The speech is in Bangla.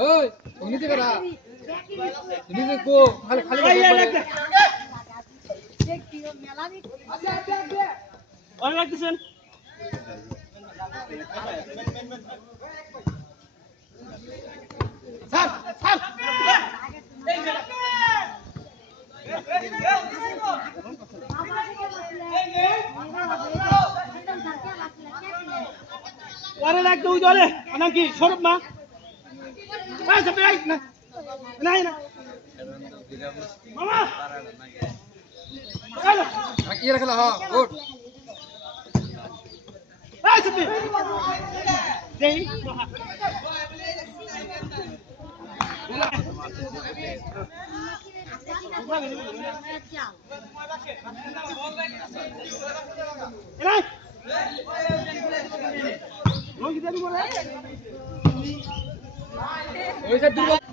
ওই নিতে করা নিতে কো খালি খালি দেখতিও মেলা নি ওই লাগতেছেন স্যার স্যার ওরে লাগতে ওই দলে নাম কি সরব মা এই সব নাই না নাই না মামা ইয়ে রাখলা হ্যাঁ গুড এই সব দেই এলাই লঙ্গি দেবো বলে ওই স্যার দুর্গা